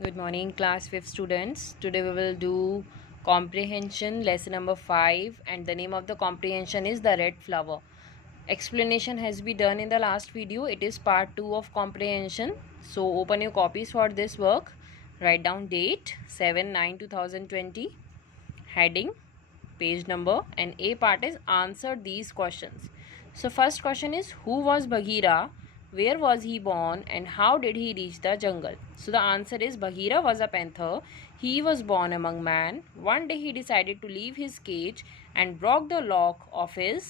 Good morning, class 5th students. Today we will do comprehension lesson number 5, and the name of the comprehension is the red flower. Explanation has been done in the last video. It is part 2 of comprehension. So open your copies for this work. Write down date 7/9/2020, heading, page number, and A part is answer these questions. So first question is, who was Bagheera? Where was he born and how did he reach the jungle? So the answer is Bagheera was a panther. He was born among man. One day he decided to leave his cage and broke the lock of his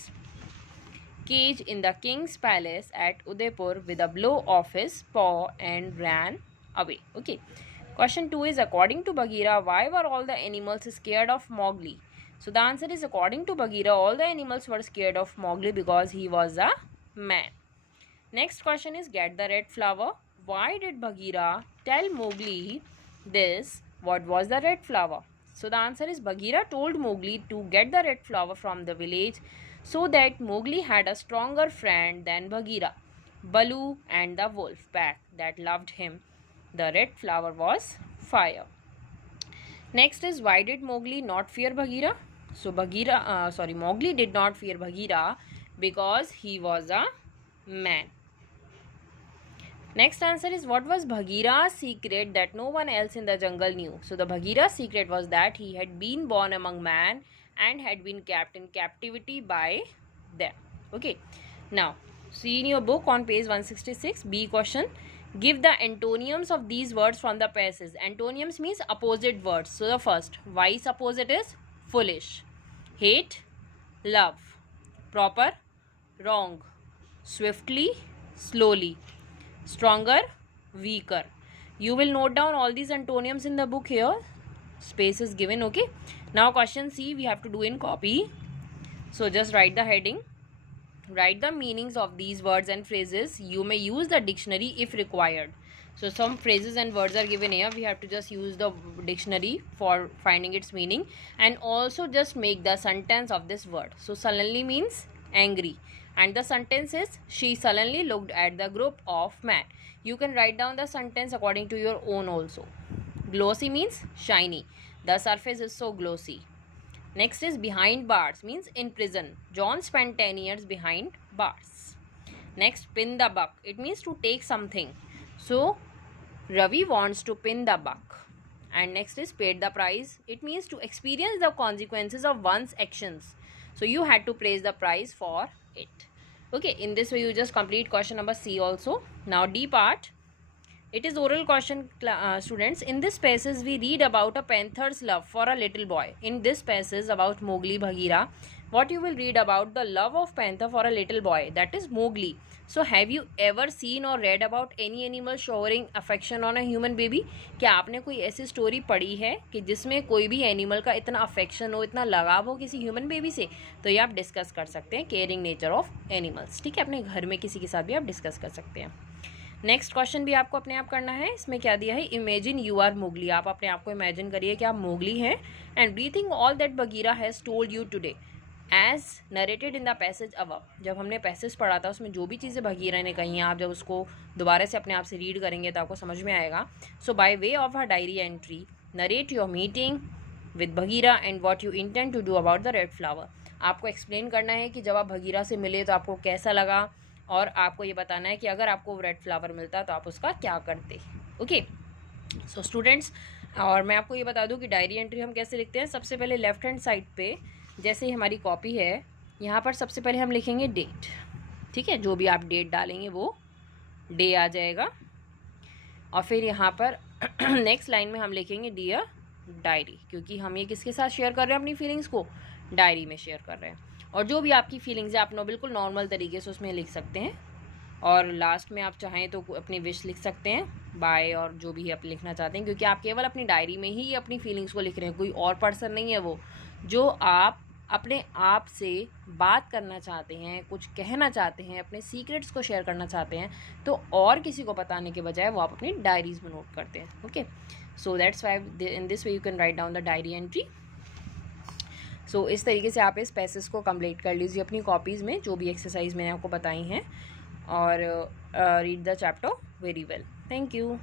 cage in the king's palace at Udaipur with a blow of his paw and ran away. Okay. Question 2 is, according to Bagheera, why were all the animals scared of Mowgli? So the answer is, according to Bagheera, all the animals were scared of Mowgli because he was a man. Next question is, get the red flower. Why did Bagheera tell Mowgli this? What was the red flower? So the answer is, Bagheera told Mowgli to get the red flower from the village so that Mowgli had a stronger friend than Bagheera, Baloo, and the wolf pack that loved him. The red flower was fire. Next is, why did Mowgli not fear Bagheera? So Mowgli did not fear Bagheera because he was a man. Next answer is, what was Bagheera's secret that no one else in the jungle knew? So the Bagheera's secret was that he had been born among man and had been kept in captivity by them. Okay. Now, see in your book on page 166, B question. Give the antonyms of these words from the passage. Antonyms means opposite words. So the first, wise opposite is foolish. Hate, love. Proper, wrong. Swiftly, slowly. Stronger, weaker. You will note down all these antonyms in the book here. Space is given, okay. Now question C we have to do in copy. So just write the heading. Write the meanings of these words and phrases. You may use the dictionary if required. So some phrases and words are given here. We have to just use the dictionary for finding its meaning, and also just make the sentence of this word. So suddenly means angry, and the sentence is, she suddenly looked at the group of men. You can write down the sentence according to your own also. Glossy means shiny. The surface is so glossy. Next is behind bars means in prison. John spent 10 years behind bars. Next, pin the buck. It means to take something. So Ravi wants to pin the buck. And next is paid the price. It means to experience the consequences of one's actions. So you had to pay the price for it. Okay, in this way you just complete question number C also. Now D part. It is oral question, students. In this passage we read about a panther's love for a little boy. In this passage about Mowgli, Bagheera, what you will read about the love of panther for a little boy, that is Mowgli. So have you ever seen or read about any animal showering affection on a human baby? क्या आपने कोई ऐसी story पढ़ी है कि जिसमें कोई भी एनिमल का इतना अफेक्शन हो, इतना लगाव हो किसी ह्यूमन बेबी से? तो ये आप डिस्कस कर सकते हैं, केयरिंग नेचर ऑफ एनिमल्स. ठीक है, अपने घर में किसी के साथ भी आप डिस्कस कर सकते हैं. नेक्स्ट क्वेश्चन भी आपको अपने आप करना है. इसमें क्या दिया है? Imagine you are Mowgli. आप अपने आप को इमेजिन करिए कि आप मोगली हैं. And rethink all that Bagheera has told you today as narrated in the passage above. जब हमने पैसेज पढ़ा था उसमें जो भी चीज़ें बगीरा ने कही हैं, आप जब उसको दोबारा से अपने आप से रीड करेंगे तो आपको समझ में आएगा. So by way of a diary entry narrate your meeting with Bagheera and what you intend to do about the red flower. आपको एक्सप्लेन करना है कि जब आप बगीरा से मिले तो आपको कैसा लगा, और आपको ये बताना है कि अगर आपको रेड फ्लावर मिलता तो आप उसका क्या करते. ओके, सो स्टूडेंट्स, और मैं आपको ये बता दूं कि डायरी एंट्री हम कैसे लिखते हैं. सबसे पहले लेफ्ट हैंड साइड पे जैसे ही हमारी कॉपी है, यहाँ पर सबसे पहले हम लिखेंगे डेट. ठीक है, जो भी आप डेट डालेंगे वो डे आ जाएगा. और फिर यहाँ पर नेक्स्ट लाइन में हम लिखेंगे डियर डायरी, क्योंकि हम ये किसके साथ शेयर कर रहे हैं? अपनी फीलिंग्स को डायरी में शेयर कर रहे हैं. और जो भी आपकी फीलिंग्स है आप बिल्कुल नॉर्मल तरीके से उसमें लिख सकते हैं. और लास्ट में आप चाहें तो अपनी विश लिख सकते हैं, बाय, और जो भी आप लिखना चाहते हैं, क्योंकि आप केवल अपनी डायरी में ही अपनी फीलिंग्स को लिख रहे हैं. कोई और पर्सन नहीं है वो. जो आप अपने आप से बात करना चाहते हैं, कुछ कहना चाहते हैं, अपने सीक्रेट्स को शेयर करना चाहते हैं, तो और किसी को बताने के बजाय वो आप अपनी डायरीज में नोट करते हैं. Okay, so that's why in this way you can write down the diary entry. So इस तरीके से आप इस पैसेज को कंप्लीट कर लीजिए अपनी कॉपीज़ में, जो भी एक्सरसाइज मैंने आपको बताई हैं, और read the chapter very well. Thank you.